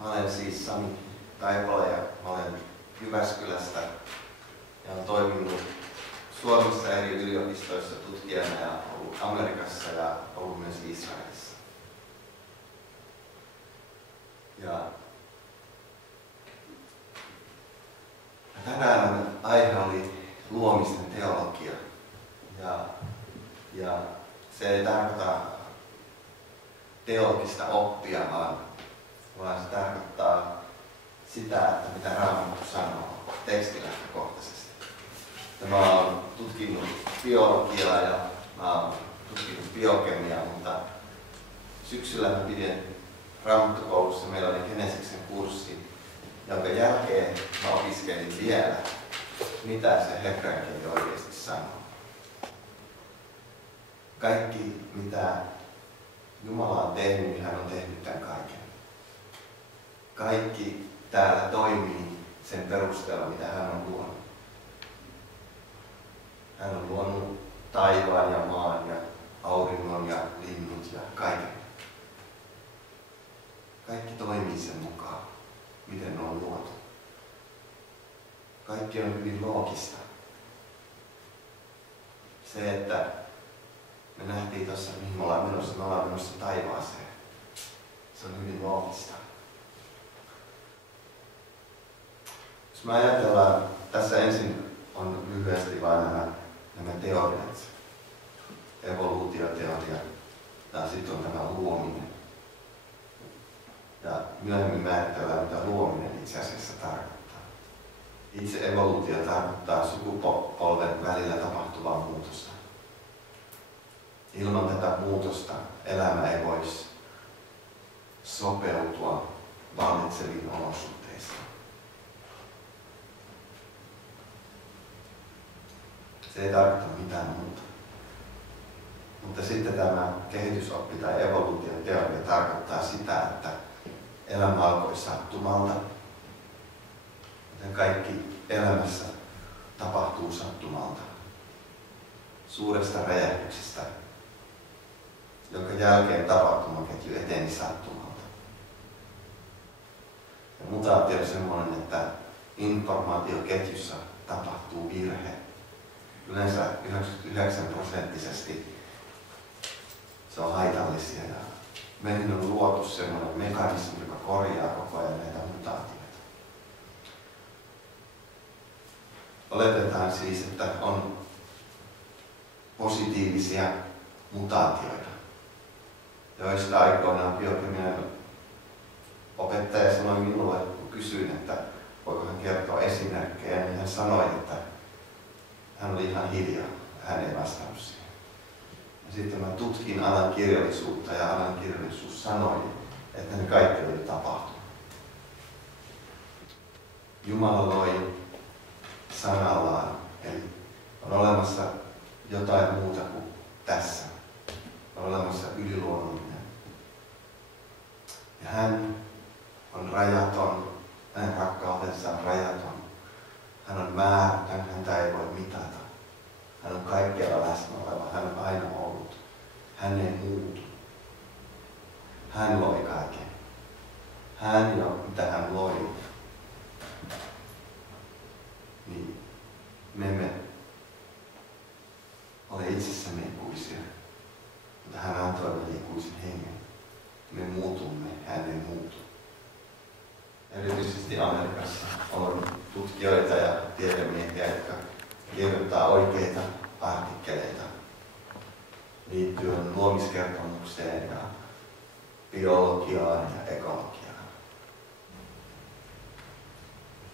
Mä olen siis Sami Taivala ja mä olen Jyväskylästä ja olen toiminut Suomessa eri yliopistoissa tutkijana ja ollut Amerikassa ja ollut myös Israelissa. Ja tänään aihe oli luomisen teologia. Ja se ei tarkoita teologista oppia, vaan se tarkoittaa sitä, että mitä Raamattu sanoo tekstilähtökohtaisesti. Mä oon tutkinut biologiaa ja mä oon tutkinut biokemiaa, mutta syksyllä mä pidin Raamattukoulussa, meillä oli Genesiksen kurssi, jonka jälkeen mä opiskelin vielä, mitä se hebreankieli oikeasti sanoo. Kaikki, mitä Jumala on tehnyt, niin hän on tehnyt tämän kaiken. Kaikki täällä toimii sen perusteella, mitä hän on luonut. Hän on luonut taivaan ja maan ja auringon ja linnut ja kaiken. Kaikki toimii sen mukaan, miten ne on luotu. Kaikki on hyvin loogista. Se, että me nähtiin tuossa, mihin me ollaan menossa taivaaseen. Se on hyvin loogista. Jos me ajatellaan, tässä ensin on lyhyesti vain nämä teoriat. Evoluutioteoria ja sitten on tämä luominen. Ja myöhemmin määritellään, mitä luominen itse asiassa tarkoittaa. Itse evoluutio tarkoittaa sukupolven välillä tapahtuvaa muutosta. Ilman tätä muutosta elämä ei voisi sopeutua vallitseviin olosuhteisiin. Se ei tarkoita mitään muuta. Mutta sitten tämä kehitysoppi tai evoluutioteoria tarkoittaa sitä, että elämä alkoi sattumalta. Joten kaikki elämässä tapahtuu sattumalta. Suuresta räjähdyksestä, jonka jälkeen tapahtumaketju eteni sattumalta. Ja mutaatio on sellainen, että informaatioketjussa tapahtuu virhe. Yleensä 99% se on haitallisia. Ja meidän on luotu sellainen mekanismi, joka korjaa koko ajan näitä mutaatioita. Oletetaan siis, että on positiivisia mutaatioita, joista aikoinaan biokemian opettaja sanoi minulle, kun kysyin, että voiko hän kertoa esimerkkejä, niin hän sanoi, että hän oli ihan hiljaa, hän ei vastannut siihen. Ja sitten mä tutkin alan kirjallisuutta ja alan kirjallisuus sanoi, että ne kaikki oli tapahtunut. Jumala loi sanallaan, eli on olemassa jotain muuta kuin tässä. On olemassa yliluonnollinen. Ja hän on rajaton, hänen rakkautensa on rajaton. Hän on määrätön, häntä ei voi mitata. Hän on kaikkialla läsnä oleva, hän on aina ollut. Hän ei muutu. Hän loi kaiken. Hän ja mitä hän loi, niin me emme ole itsessämme ikuisia. Mutta hän antoi meille ikuisen hengen. Me muutumme, hän ei muutu. Erityisesti Amerikassa on tutkijoita ja tiedemiehiä, jotka kirjoittaa oikeita artikkeleita liittyen luomiskertomukseen ja biologiaan ja ekologiaan.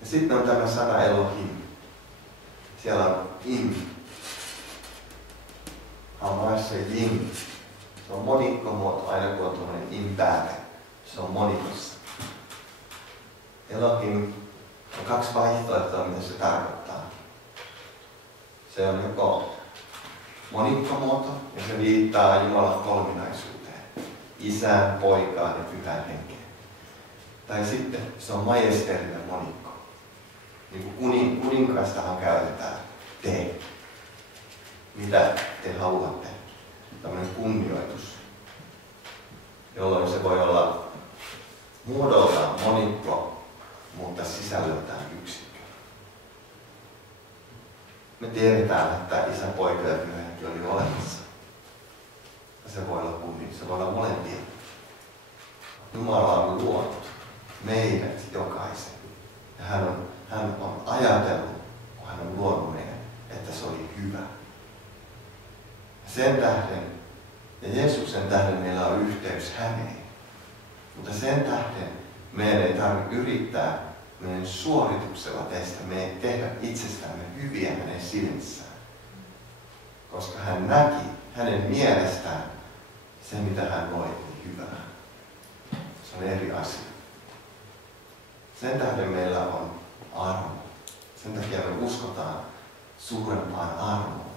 Ja sitten on tämä sana Elohim. Siellä on im. Hamas ja jim. Se on monikkomuoto, aina kun on tuollainen im päälle. Se on monikossa. Elohim on kaksi vaihtoehtoa, mitä se tarkoittaa. Se on joko monikkomuoto ja se viittaa Jumalan kolminaisuuteen, Isään, Poikaan ja Pyhän Henkeen. Tai sitten se on majesteerinen monikko. Niin kuin kuninkaastahan käytetään te. Mitä te haluatte? Tällainen kunnioitus, jolloin se voi olla muodoltaan monikko, mutta sisällöltään yksikkö. Me tiedetään, että Isä, Poika ja Pyhä Henki oli olemassa. Ja se voi olla kummin, se voi olla molempia. Jumala on luonut meidät jokaisen. Ja hän on ajatellut, kun hän on luonut meidät, että se oli hyvä. Ja sen tähden, ja Jeesuksen tähden meillä on yhteys häneen. Mutta sen tähden meidän ei tarvitse yrittää meidän suorituksella tehdä itsestämme hyviä hänen silmissään. Koska hän näki hänen mielestään se, mitä hän loi, niin hyvää. Se on eri asia. Sen tähden meillä on armo. Sen takia me uskotaan suurempaan armoon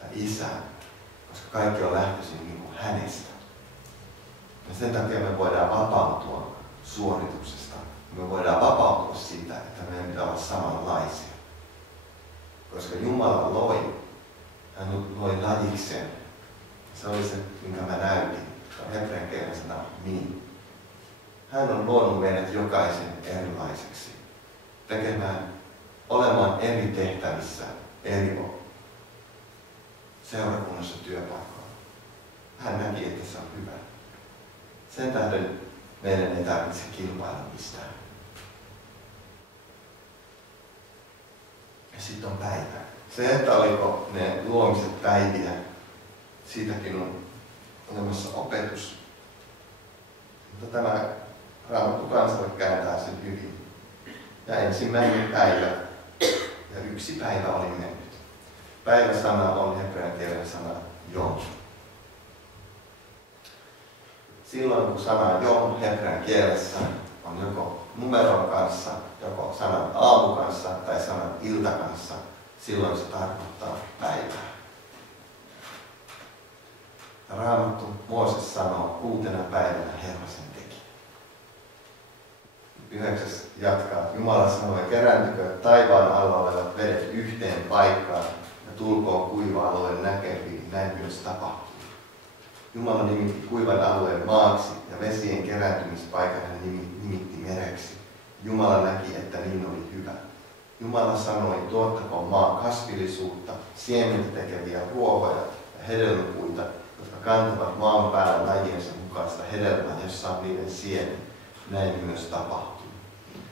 ja Isään, koska kaikki on lähtöisin niin kuin hänestä. Ja sen takia me voidaan vapautua suorituksesta. Me voidaan vapautua siitä, että meidän pitää olla samanlaisia. Koska Jumala loi, hän loi lajikseen. Se oli se, minkä mä näytin. Se on hebrean kielen sana niin. Hän on luonut meidät jokaisen erilaiseksi. Olemaan eri tehtävissä, eri seurakunnassa, työpaikoilla. Hän näki, että se on hyvä. Sen tähden meidän ei tarvitse kilpailla mistään. Ja sitten on päivä. Se, että oliko ne luomiset päiviä, siitäkin on olemassa opetus. Mutta tämä Raamattu kansalle kääntää sen hyvin. Ja ensimmäinen päivä ja yksi päivä oli mennyt. Päiväsana on hebrean kielen sana Jom. Silloin kun sana Jom hebrean kielessä on joko numeron kanssa, joko sanan aamu kanssa tai sanan ilta kanssa, silloin se tarkoittaa päivää. Raamattu Mooses sanoo, 6. päivänä Herra sen teki. 9. jatkaa. Jumala sanoi, kerääntykö taivaan alla olevat vedet yhteen paikkaan ja tulkoon kuiva alueen näkeviin, näin myös tapahtui. Jumala nimitti kuivan alueen maaksi ja vesien kerääntymispaikan hän nimitti mereksi. Jumala näki, että niin oli hyvä. Jumala sanoi, tuottakoon maa kasvillisuutta, siementä tekeviä ruohoja ja hedelmäpuita, jotka kantavat maan päällä lajiensa mukaista hedelmää, jossa on niiden siemen. Näin myös tapahtui.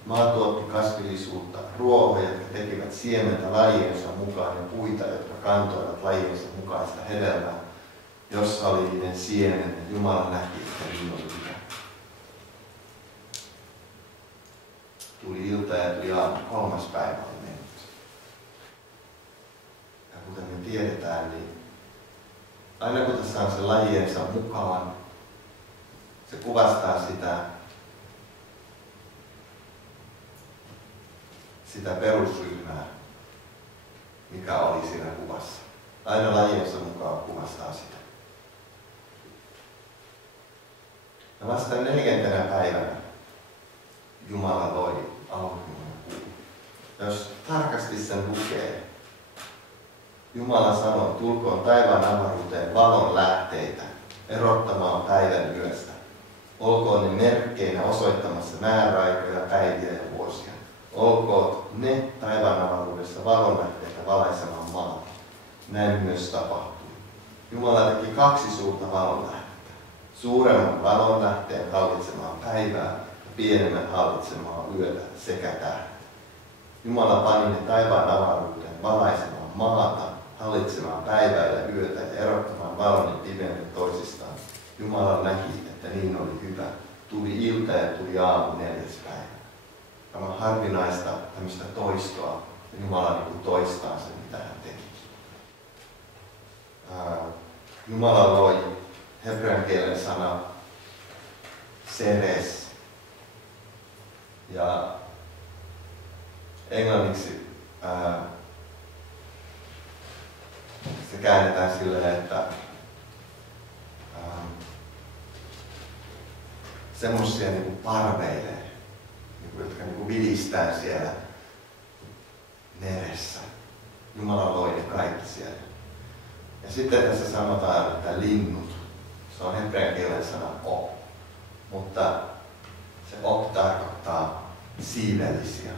Maa tuotti kasvillisuutta, ruohoja, jotka tekivät siementä lajiensa mukaan ja puita, jotka kantoivat lajiensa mukaista hedelmää, jossa oli niiden siemen. Jumala näki, että niin oli hyvä. Tuli ilta ja tuli aamu, 3. päivä oli mennyt. Ja kuten me tiedetään, niin aina kun tässä on se lajiensa mukaan, se kuvastaa sitä perusryhmää, mikä oli siinä kuvassa. Aina lajiensa mukaan kuvastaa sitä. Ja vasta 4. päivänä Jumala loi auringon ja kuun. Jos tarkasti sen lukee, Jumala sanoi, tulkoon taivaan avaruuteen valon lähteitä, erottamaan päivän yöstä. Olkoon ne merkkeinä osoittamassa määräaikoja, päiviä ja vuosia. Olkoon ne taivaan avaruudessa valonlähteitä valaisemaan maata. Näin myös tapahtui. Jumala teki 2 suurta valonlähdettä. Suuremman valonlähteen hallitsemaan päivää ja pienemmän hallitsemaan yötä sekä tähdet. Jumala pani ne taivaan avaruuteen valaisemaan maata, hallitsemaan päivää ja yötä ja erottamaan valon ja pimeyden toisistaan. Jumala näki, että niin oli hyvä. Tuli ilta ja tuli aamu 4. päivä. Tämä on harvinaista tämmöistä toistoa. Ja Jumala niin kuin toistaa sen, mitä hän teki. Jumala loi hebrean kielen sana seres. Ja englanniksi se käännetään silleen, että semmoisia niin kuin parveilee, jotka niin kuin vilistää siellä meressä. Jumala loi ne kaikki siellä. Ja sitten tässä sanotaan, että linnut. Se on hebrean kielen sana o. Mutta op tarkoittaa siivellisiä.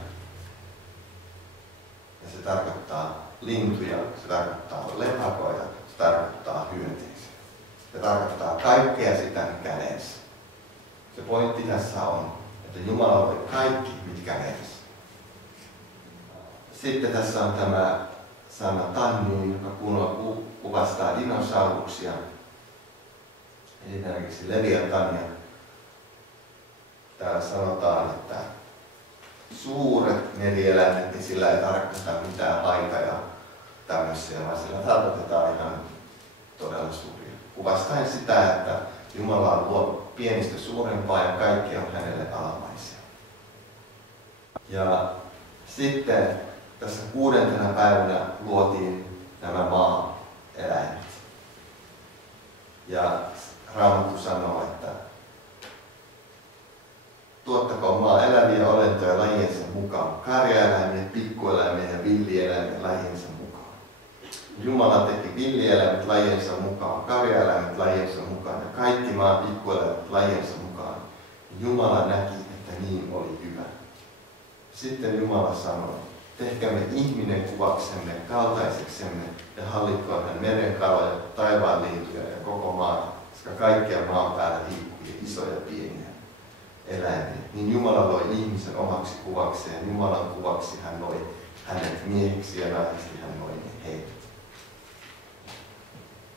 Ja se tarkoittaa lintuja, se tarkoittaa lepakoita, se tarkoittaa hyönteisiä. Se tarkoittaa kaikkea sitä kädessä. Se pointti tässä on, että Jumala loi kaikki, mitkä kädessä. Sitten tässä on tämä sana tanniin, joka kuvastaa dinosauruksia. Esimerkiksi Leviatania. Täällä sanotaan, että suuret merieläimet, niin sillä ei tarkoiteta mitään aika ja tämmöisiä, vaan sillä tarkoitetaan ihan todella suuria. Kuvastaen sitä, että Jumala on luonut pienistä suurempaa ja kaikki on hänelle alamaisia. Ja sitten tässä 6. päivänä luotiin nämä maa-eläimet. Ja Raamattu sanoo, että tuottakoon maa eläviä olentoja lajiensa mukaan, karjaeläimiä, pikkueläimiä ja villieläimiä lajiensa mukaan. Jumala teki villieläimet lajiensa mukaan, karjaeläimet lajiensa mukaan ja kaikki maan pikkueläimet lajiensa mukaan. Jumala näki, että niin oli hyvä. Sitten Jumala sanoi, tehkäämme ihminen kuvaksemme, kaltaiseksemme ja hallitkoon hän meren kaloja, taivaan lintuja ja koko maan, koska kaikkia maan päällä liikkuu isoja ja pieniä eläimiä. Niin Jumala loi ihmisen omaksi kuvakseen ja Jumalan kuvaksi hän loi hänet mieheksi ja naiseksi hän loi heidät.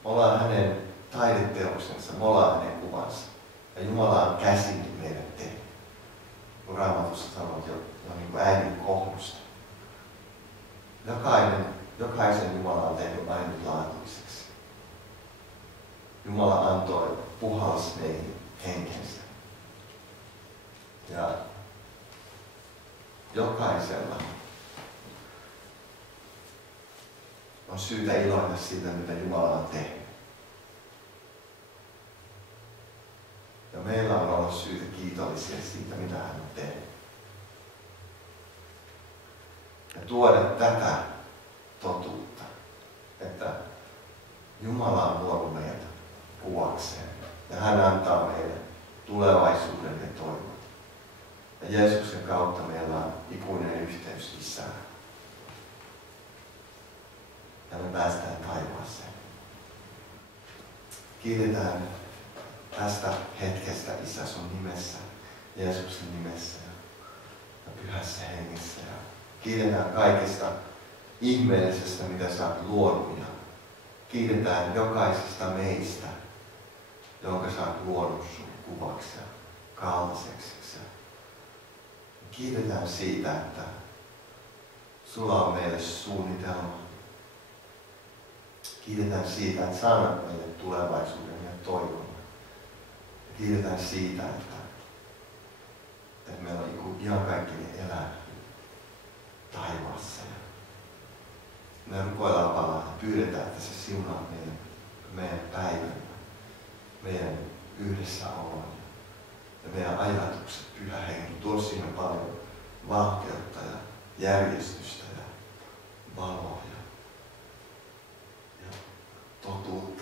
Me ollaan hänen taideteoksensa, me ollaan hänen kuvansa. Ja Jumala on käsin meidät tehnyt. Kun Raamatussa sanoo jo niin kuin äidin kohdusta. Jokaisen Jumala on tehnyt ainutlaatuiseksi. Jumala antoi puhals meihin henkensä. Ja jokaisella on syytä iloita siitä, mitä Jumala on tehnyt. Ja meillä on ollut syytä kiitollisia siitä, mitä hän on tehnyt. Ja tuoda tätä totuutta, että Jumala on luonut meitä kuvakseen. Ja hän antaa meille tulevaisuuden ja toivon. Ja Jeesuksen kautta meillä on ikuinen yhteys Isään. Ja me päästään taivaaseen. Kiitetään tästä hetkestä, Isä, sun nimessä, Jeesuksen nimessä ja Pyhässä hengessä. Ja kiitetään kaikesta ihmeellisestä, mitä sä oot luonut. Ja kiitetään jokaisesta meistä, jonka sä oot luonut sun kuvaksi ja kaltaiseksi. Kiitetään siitä, että sulla on meille suunnitelma. Kiitetään siitä, että sä annat meille tulevaisuuden ja toivon. Kiitetään siitä, että meillä on ihan kaikkien elää taivaassa. Me rukoillaan vaan ja pyydetään, että se siunaa meidän päivän, meidän yhdessäolon ja meidän ajatukset, Pyhä Henki. Tuo siihen paljon valkeutta ja järjestystä ja valoa ja totuutta.